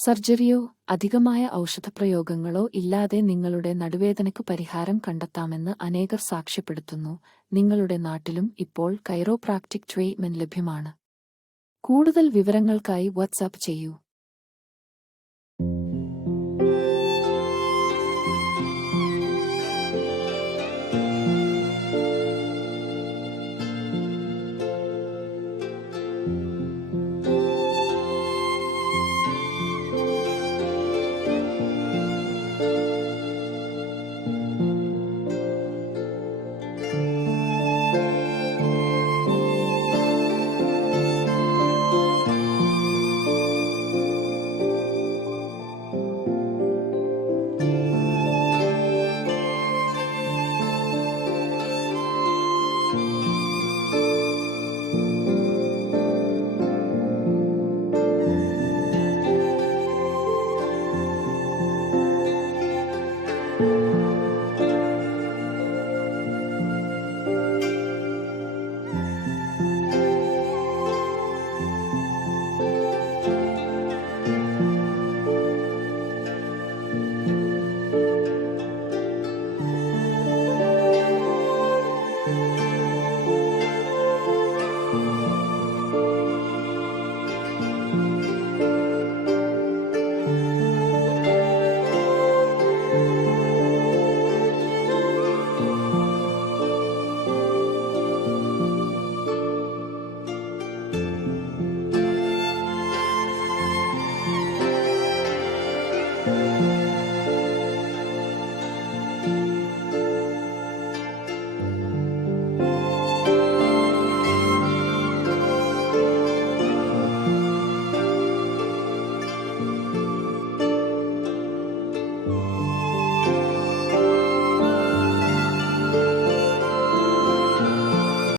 സർജറിയോ അധികമായ ഔഷധപ്രയോഗങ്ങളോ ഇല്ലാതെ നിങ്ങളുടെ നടുവേദനയ്ക്ക് പരിഹാരം കണ്ടെത്താമെന്ന് അനേകർ സാക്ഷ്യപ്പെടുത്തുന്നു. നിങ്ങളുടെ നാട്ടിലും ഇപ്പോൾ കൈറോപ്രാക്ടിക് ട്രീറ്റ്മെന്റ് ലഭ്യമാണ്. കൂടുതൽ വിവരങ്ങൾക്കായി വാട്ട്സ്ആപ്പ് ചെയ്യൂ.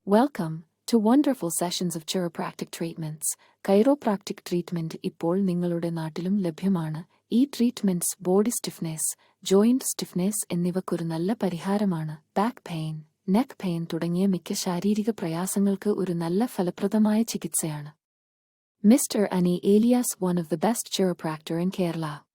Welcome to wonderful sessions of chiropractic treatments. Chiropractic treatment ഇപ്പോൾ നിങ്ങളുടെ നാട്ടിലും ലഭ്യമാണ്. ഈ treatments body stiffness, joint stiffness എന്നിവയ്ക്കൊരു നല്ല പരിഹാരമാണ്. ബാക്ക് പെയിൻ, നെക്ക് പെയിൻ തുടങ്ങിയ മിക്ക ശാരീരിക പ്രയാസങ്ങൾക്ക് ഒരു നല്ല ഫലപ്രദമായ ചികിത്സയാണ്. Mr. Ani alias one of the best chiropractor in Kerala.